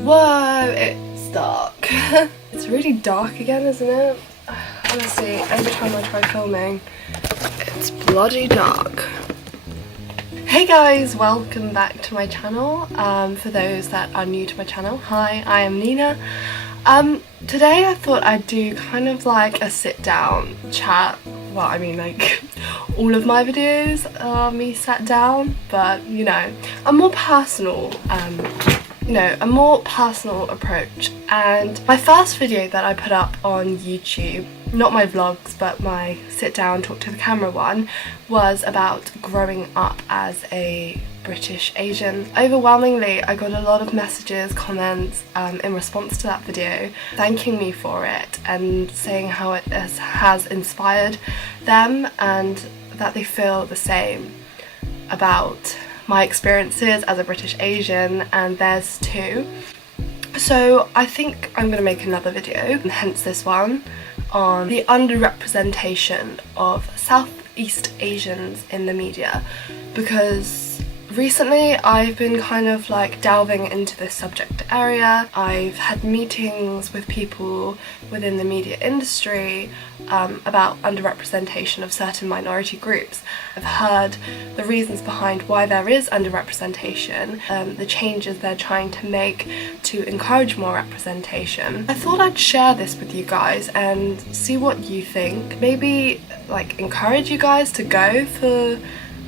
Whoa, it's dark. It's really dark again, isn't it? Honestly, every time I try filming, it's bloody dark. Hey guys, welcome back to my channel. For those that are new to my channel, hi, I am Nina. Today I thought I'd do kind of like a sit down chat. Well, I mean, like, all of my videos are me sat down, but you know, a more personal approach. And my first video that I put up on YouTube, not my vlogs but my sit down talk to the camera one, was about growing up as a British Asian. Overwhelmingly I got a lot of messages, comments in response to that video thanking me for it and saying how it has inspired them and that they feel the same about my experiences as a British Asian and theirs too. So I think I'm gonna make another video, hence this one, on the underrepresentation of Southeast Asians in the media, because recently I've been kind of like delving into this subject area. I've had meetings with people within the media industry about underrepresentation of certain minority groups. I've heard the reasons behind why there is underrepresentation, the changes they're trying to make to encourage more representation. I thought I'd share this with you guys and see what you think. Maybe like encourage you guys to go for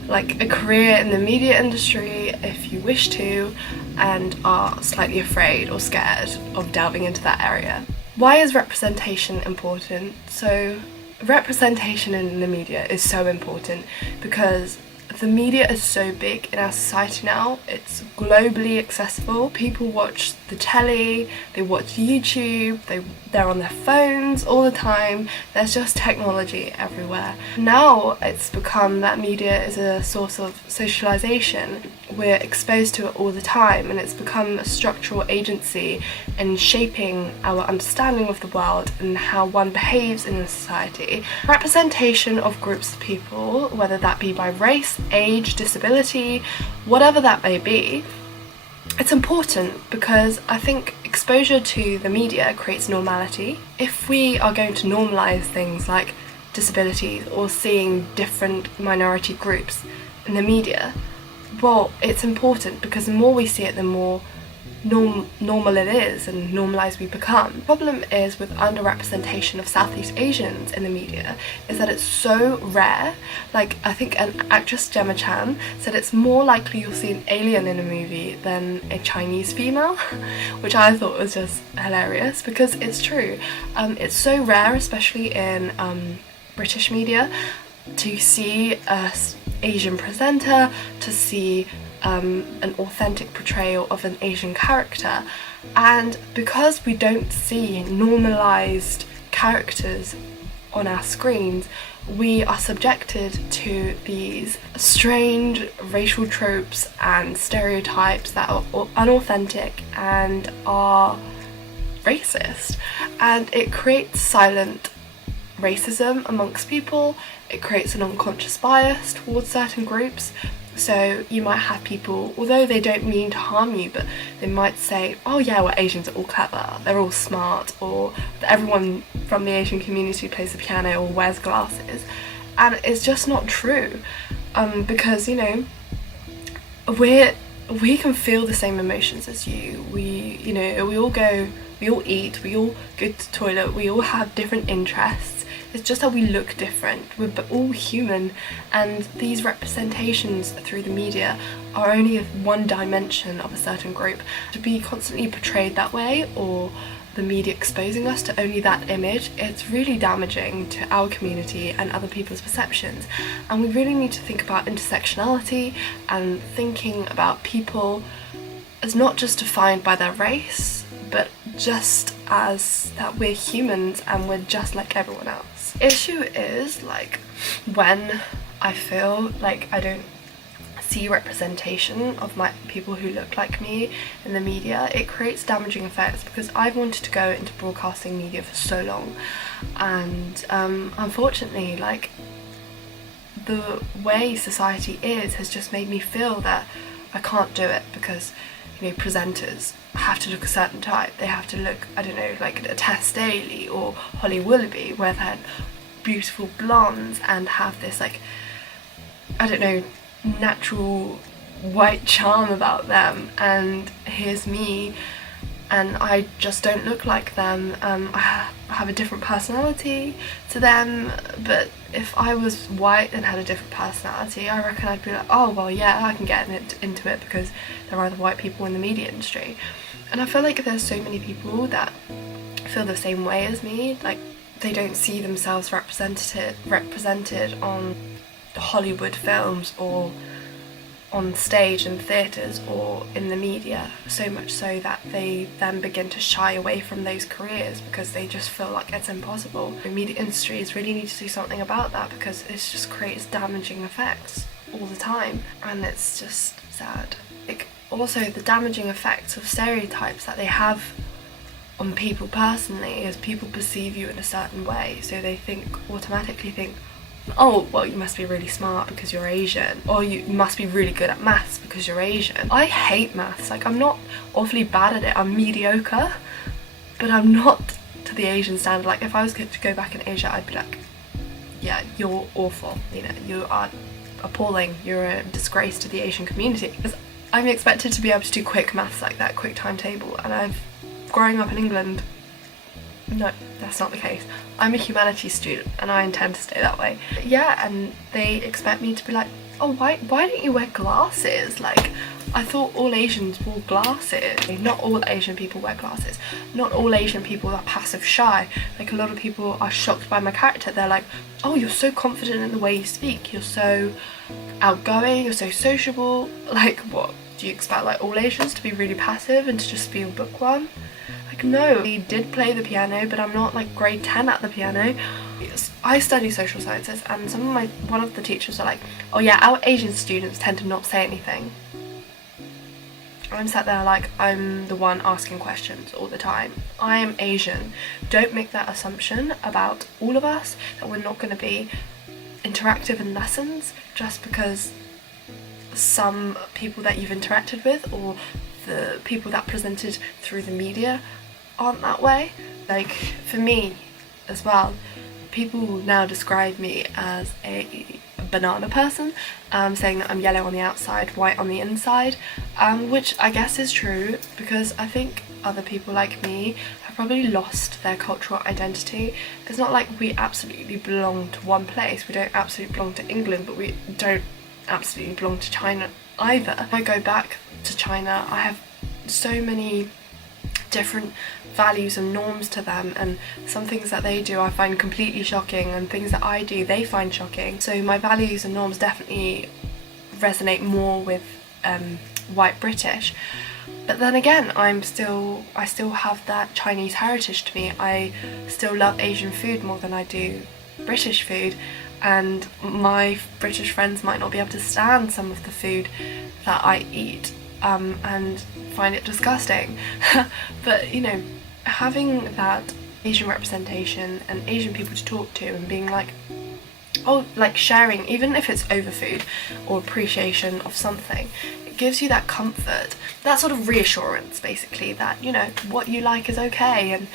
like a career in the media industry if you wish to and are slightly afraid or scared of delving into that area. Why is representation important? So representation in the media is so important because the media is so big in our society now. It's globally accessible. People watch the telly, they watch YouTube, they're on their phones all the time. There's just technology everywhere. Now it's become that media is a source of socialization. We're exposed to it all the time and it's become a structural agency in shaping our understanding of the world and how one behaves in a society. Representation of groups of people, whether that be by race, age, disability, whatever that may be, it's important because I think exposure to the media creates normality. If we are going to normalise things like disabilities or seeing different minority groups in the media, well, it's important because the more we see it, the more normal it is and normalised we become. The problem is with underrepresentation of Southeast Asians in the media is that it's so rare. Like, I think an actress, Gemma Chan, said it's more likely you'll see an alien in a movie than a Chinese female, which I thought was just hilarious because it's true. It's so rare, especially in British media, to see a Asian presenter, to see an authentic portrayal of an Asian character, and because we don't see normalised characters on our screens, we are subjected to these strange racial tropes and stereotypes that are unauthentic and are racist, and it creates silent racism amongst people. It creates an unconscious bias towards certain groups. So you might have people, although they don't mean to harm you, but they might say, oh yeah, well, Asians are all clever, they're all smart, or that everyone from the Asian community plays the piano or wears glasses. And it's just not true, because, you know, we can feel the same emotions as you. We all eat, we all go to the toilet, we all have different interests. It's just that we look different. We're all human, and these representations through the media are only one dimension of a certain group. To be constantly portrayed that way, or the media exposing us to only that image, it's really damaging to our community and other people's perceptions. And we really need to think about intersectionality and thinking about people as not just defined by their race, but just as that we're humans and we're just like everyone else. Issue is, like, when I feel like I don't see representation of my people who look like me in the media, it creates damaging effects because I've wanted to go into broadcasting media for so long, and unfortunately, like, the way society is has just made me feel that I can't do it because presenters have to look a certain type. They have to look, I don't know, like a Tess Daly or Holly Willoughby, where they're beautiful blondes and have this, like, I don't know, natural white charm about them. And here's me, and I just don't look like them. I have a different personality to them, but if I was white and had a different personality, I reckon I'd be like, oh well, yeah, I can get into it because there are other white people in the media industry. And I feel like there's so many people that feel the same way as me, like they don't see themselves represented on Hollywood films or on stage in theatres or in the media, so much so that they then begin to shy away from those careers because they just feel like it's impossible. The media industries really need to do something about that because it just creates damaging effects all the time, and it's just sad. Like, also the damaging effects of stereotypes that they have on people personally is people perceive you in a certain way, so they automatically think, oh, well, you must be really smart because you're Asian, or you must be really good at maths because you're Asian. I hate maths. Like, I'm not awfully bad at it, I'm mediocre, but I'm not to the Asian standard. Like, if I was to go back in Asia, I'd be like, yeah, you're awful, you know, you are appalling, you're a disgrace to the Asian community. Because I'm expected to be able to do quick maths like that, quick timetable, and growing up in England, no, that's not the case. I'm a humanities student and I intend to stay that way. Yeah, and they expect me to be like, oh, why don't you wear glasses? Like, I thought all Asians wore glasses. Not all Asian people wear glasses. Not all Asian people are passive shy. Like, a lot of people are shocked by my character. They're like, oh, you're so confident in the way you speak. You're so outgoing, you're so sociable. Like, what? Do you expect, like, all Asians to be really passive and to just be a bookworm? Like, no. I did play the piano, but I'm not like grade 10 at the piano. I study social sciences, and one of the teachers are like, oh yeah, our Asian students tend to not say anything. I'm sat there like, I'm the one asking questions all the time. I am Asian. Don't make that assumption about all of us, that we're not going to be interactive in lessons just because some people that you've interacted with or the people that presented through the media aren't that way. Like, for me as well, people now describe me as a banana person, saying that I'm yellow on the outside, white on the inside, which I guess is true, because I think other people like me have probably lost their cultural identity. It's not like we absolutely belong to one place. We don't absolutely belong to England, but we don't absolutely belong to China either. If I go back to China, I have so many different values and norms to them, and some things that they do I find completely shocking, and things that I do they find shocking. So my values and norms definitely resonate more with white British. But then again, I still have that Chinese heritage to me. I still love Asian food more than I do British food, and my British friends might not be able to stand some of the food that I eat and find it disgusting. But, you know, having that Asian representation and Asian people to talk to and being like, oh, like sharing, even if it's over food or appreciation of something, it gives you that comfort, that sort of reassurance basically, that, you know, what you like is okay and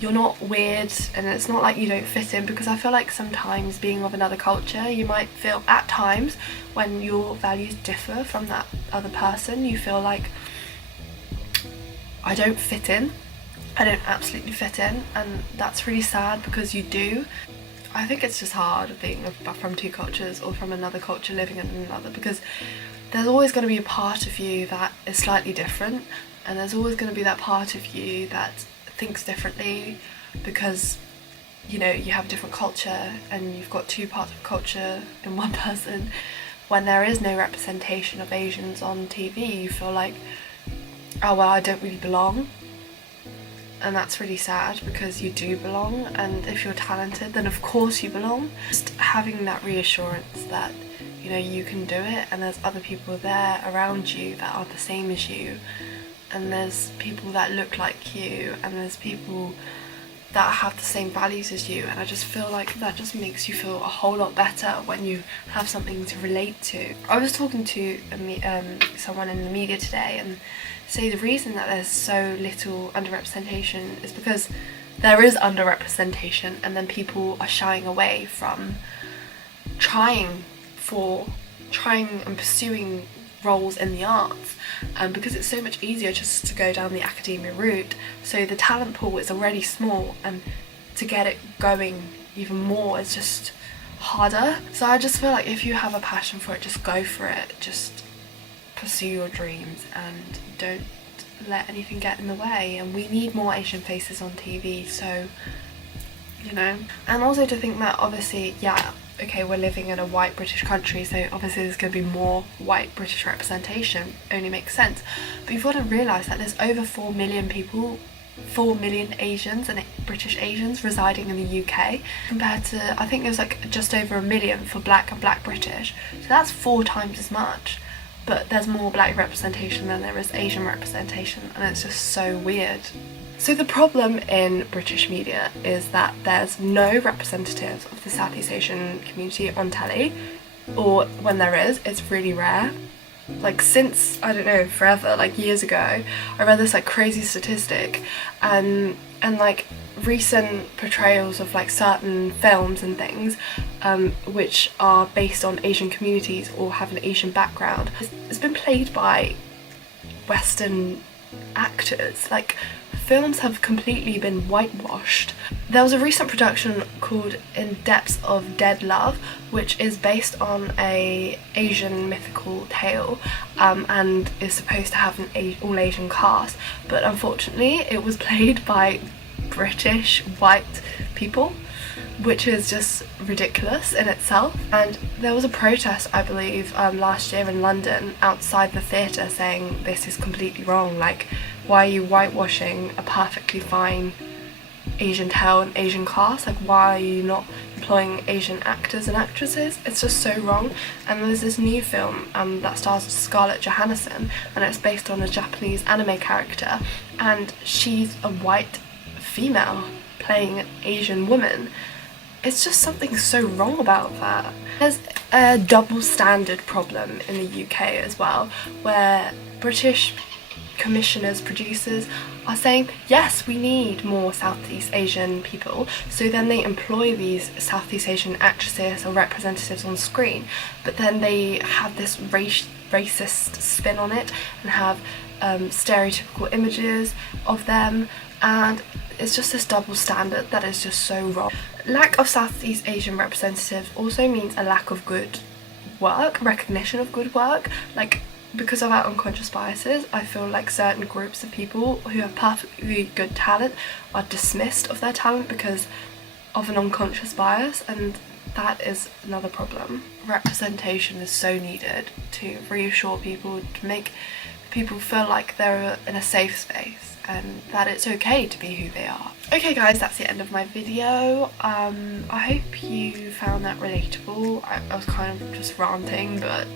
you're not weird, and it's not like you don't fit in. Because I feel like sometimes being of another culture, you might feel at times when your values differ from that other person, you feel like, I don't fit in, I don't absolutely fit in, and that's really sad because you do. I think it's just hard being from two cultures or from another culture living in another, because there's always going to be a part of you that is slightly different, and there's always going to be that part of you that thinks differently because, you know, you have a different culture and you've got two parts of culture in one person. When there is no representation of Asians on TV, you feel like, oh well, I don't really belong. And that's really sad, because you do belong, and if you're talented then of course you belong. Just having that reassurance that, you know, you can do it, and there's other people there around you that are the same as you, and there's people that look like you, and there's people that have the same values as you, and I just feel like that just makes you feel a whole lot better when you have something to relate to. I was talking to someone in the media today, and So the reason that there's so little underrepresentation is because there is underrepresentation, and then people are shying away from trying and pursuing roles in the arts, because it's so much easier just to go down the academia route. So the talent pool is already small, and to get it going even more is just harder. So I just feel like if you have a passion for it, just go for it, just pursue your dreams and don't let anything get in the way. And we need more Asian faces on TV, so you know. And also to think that obviously, yeah, okay, we're living in a white British country, so obviously there's going to be more white British representation, only makes sense. But you've got to realise that there's over 4 million people, 4 million Asians and British Asians residing in the UK, compared to, I think there's like just over 1 million for black and black British, so that's 4 times as much. But there's more black representation than there is Asian representation, and it's just so weird. So the problem in British media is that there's no representatives of the Southeast Asian community on telly, or when there is, it's really rare. Like since, I don't know, forever, like years ago, I read this like crazy statistic, and like recent portrayals of like certain films and things which are based on Asian communities or have an Asian background, it's been played by Western actors. Like films have completely been whitewashed. There was a recent production called In Depths of Dead Love, which is based on a Asian mythical tale and is supposed to have an all-Asian cast, but unfortunately it was played by British white people, which is just ridiculous in itself. And there was a protest, I believe, last year in London outside the theatre saying this is completely wrong, like why are you whitewashing a perfectly fine Asian tale and Asian cast? Like why are you not employing Asian actors and actresses? It's just so wrong. And there's this new film that stars Scarlett Johansson, and it's based on a Japanese anime character, and she's a white female playing an Asian woman. It's just something so wrong about that. There's a double standard problem in the UK as well, where British commissioners, producers are saying, yes, we need more Southeast Asian people, so then they employ these Southeast Asian actresses or representatives on screen, but then they have this racist spin on it and have stereotypical images of them, and it's just this double standard that is just so wrong. Lack of Southeast Asian representatives also means a lack of good work, recognition of good work. Like, because of our unconscious biases, I feel like certain groups of people who have perfectly good talent are dismissed of their talent because of an unconscious bias, and that is another problem. Representation is so needed to reassure people, to make people feel like they're in a safe space and that it's okay to be who they are. Okay guys, that's the end of my video. I hope you found that relatable. I was kind of just ranting, but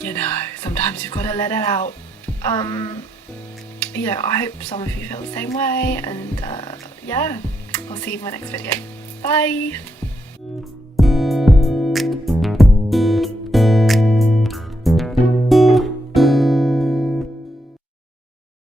you know, sometimes you've got to let it out. You know, I hope some of you feel the same way, and yeah, I'll see you in my next video. Bye!